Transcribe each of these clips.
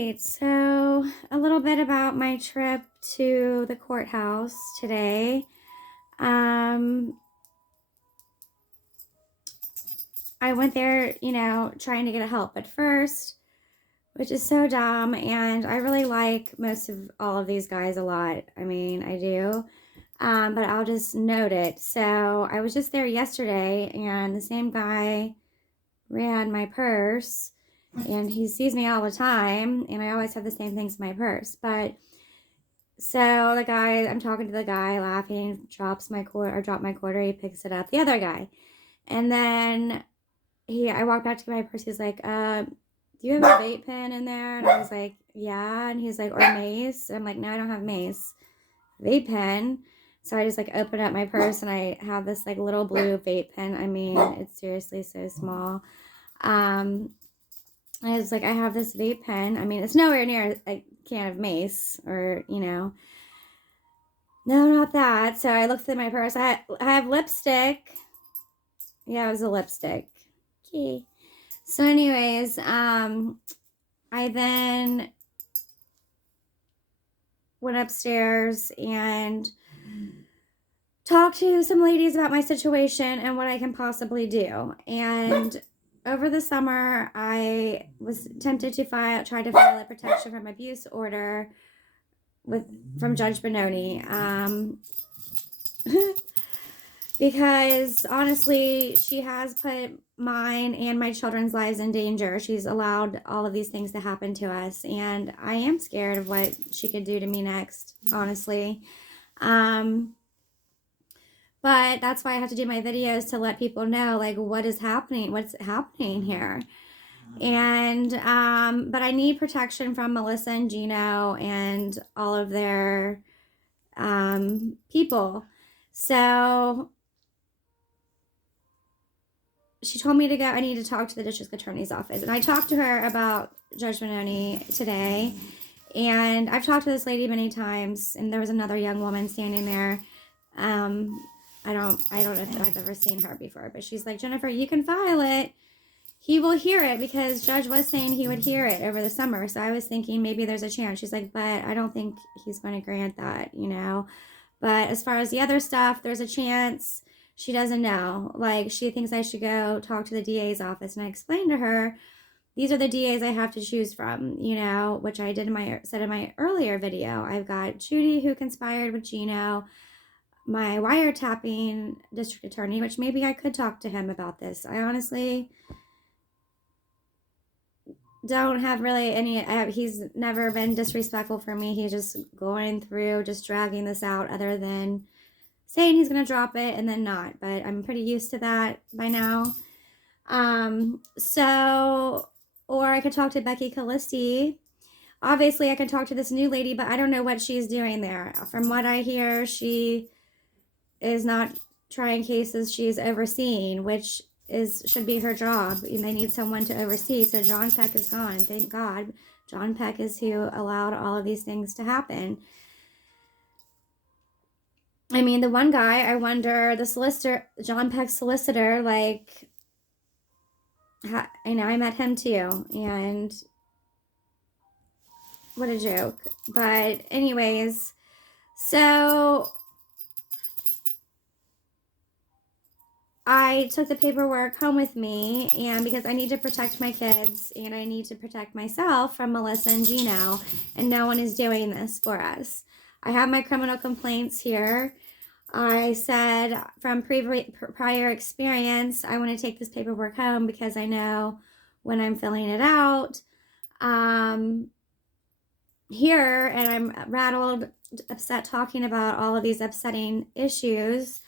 right, so a little bit about my trip to the courthouse today. I went there, trying to get help at first, which is so dumb, and I really like most of all of these guys a lot. I mean, I do. But I'll just note it. So I was just there yesterday, and the same guy ran my purse, and he sees me all the time, and I always have the same things in my purse. But so I'm talking to the guy, laughing, dropped my quarter, he picks it up. The other guy, and then I walked back to my purse. He's like, "Do you have a vape pen in there?" And I was like, "Yeah." And he's like, "Or mace?" And I'm like, "No, I don't have mace. Vape pen." So I just open up my purse and I have this little blue vape pen. I mean, it's seriously so small. I was like, I have this vape pen. I mean, it's nowhere near a can of mace or, no, not that. So I looked through my purse. I have lipstick. Yeah, it was a lipstick. Okay. So anyways, I then went upstairs and talked to some ladies about my situation and what I can possibly do. And over the summer, I was tempted to try to file a protection from abuse order from Judge Benoni. Because honestly, she has put mine and my children's lives in danger. She's allowed all of these things to happen to us, and I am scared of what she could do to me next, honestly. But that's why I have to do my videos, to let people know what's happening here. And but I need protection from Melissa and Geno and all of their people. So she told me I need to talk to the district attorney's office. And I talked to her about Judge Benoni today. And I've talked to this lady many times, and there was another young woman standing there. I don't know if I've ever seen her before, but she's like, "Jennifer, you can file it. He will hear it," because Judge was saying he would hear it over the summer. So I was thinking maybe there's a chance. She's like, "But I don't think he's going to grant that, But as far as the other stuff, there's a chance." She doesn't know. She thinks I should go talk to the DA's office. And I explained to her, these are the DAs I have to choose from, which I said in my earlier video. I've got Judy, who conspired with Geno, my wiretapping district attorney, which maybe I could talk to him about this. I honestly don't have really any, he's never been disrespectful for me. He's just going through, just dragging this out, other than saying he's going to drop it and then not. But I'm pretty used to that by now. Or I could talk to Becky Callisti. Obviously, I could talk to this new lady, but I don't know what she's doing there. From what I hear, she is not trying cases, she's overseeing, which should be her job. And they need someone to oversee. So John Peck is gone. Thank God. John Peck is who allowed all of these things to happen. I mean, the one guy, I wonder, the solicitor, John Peck's solicitor, I met him too, and what a joke. But anyways, so I took the paperwork home with me, and because I need to protect my kids and I need to protect myself from Melissa and Geno, and no one is doing this for us. I have my criminal complaints here. I said from prior experience, I want to take this paperwork home because I know when I'm filling it out here, and I'm rattled, upset talking about all of these upsetting issues,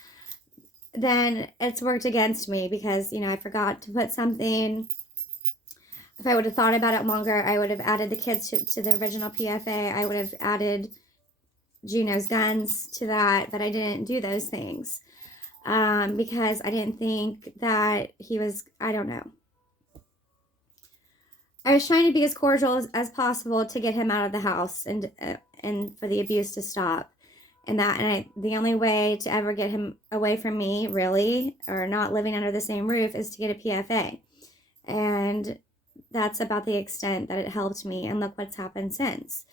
then it's worked against me because, I forgot to put something. If I would have thought about it longer, I would have added the kids to the original PFA. I would have added Geno's guns to that, but I didn't do those things because I didn't think that he was, I don't know. I was trying to be as cordial as possible to get him out of the house and for the abuse to stop. The only way to ever get him away from me, really, or not living under the same roof, is to get a PFA. And that's about the extent that it helped me, and look what's happened since.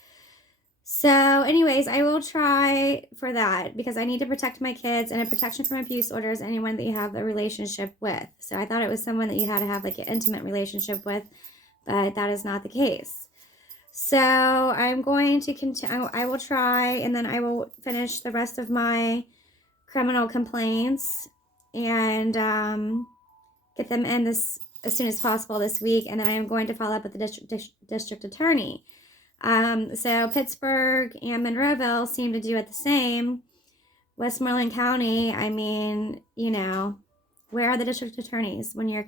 So anyways, I will try for that because I need to protect my kids, and a protection from abuse order is anyone that you have a relationship with. So I thought it was someone that you had to have like an intimate relationship with, but that is not the case. So I'm going to continue. I will try, and then I will finish the rest of my criminal complaints and get them in this as soon as possible this week, and then I am going to follow up with the district attorney. So Pittsburgh and Monroeville seem to do it the same. Westmoreland County, I mean, you know, where are the district attorneys when you're,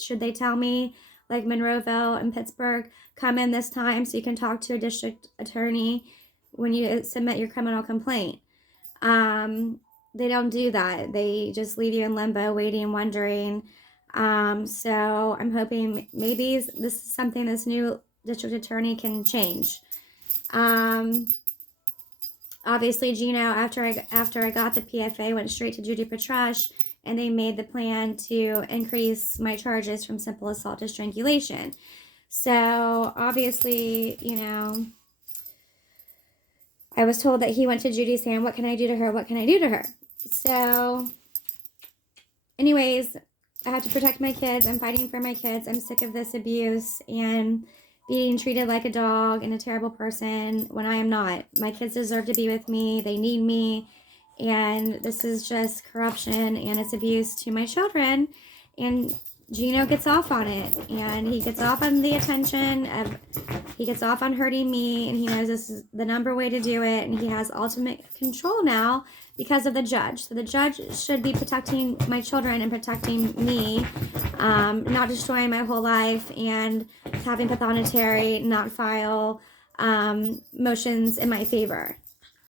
should they tell me like Monroeville and Pittsburgh, come in this time so you can talk to a district attorney when you submit your criminal complaint? They don't do that. They just leave you in limbo, waiting and wondering. So I'm hoping maybe this is something this new district attorney can change. Obviously, Geno, after I got the PFA, went straight to Judy Petrush, and they made the plan to increase my charges from simple assault to strangulation. So obviously, you know, I was told that he went to Judy saying, what can I do to her? What can I do to her? So anyways, I have to protect my kids. I'm fighting for my kids. I'm sick of this abuse and being treated like a dog and a terrible person when I am not. My kids deserve to be with me. They need me. And this is just corruption and it's abuse to my children. And Geno gets off on it. And he gets off on the attention of, he gets off on hurting me. And he knows this is the number way to do it. And he has ultimate control now because of the judge. So the judge should be protecting my children and protecting me, not destroying my whole life and having Pathonetary not file motions in my favor.